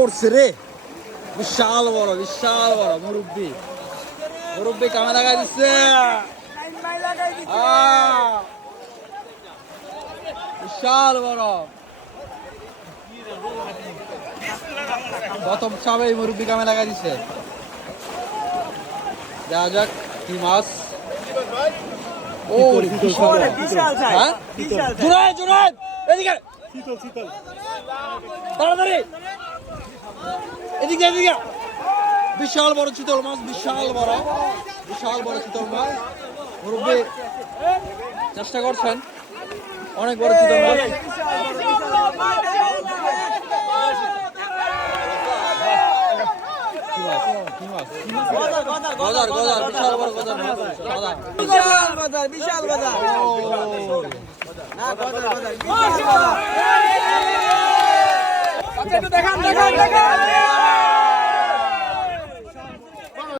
পড়ছে রে, বিশাল বড় মুরব্বি কামে লাগাই দিচ্ছে। বিশাল বড় প্রথম চাপে মুরব্বি কামে লাগাই দিচ্ছে। দেখা যাক কি মাছ। ও এদিকে তাড়াতাড়ি এদিকে এদিকে। বিশাল বড় চিতল মাছ, বিশাল বড় চিতল মাছ। মুরব্বি চেষ্টা করছেন, অনেক বড় চিতল মাছ। বিশাল বড় বিশাল দেখান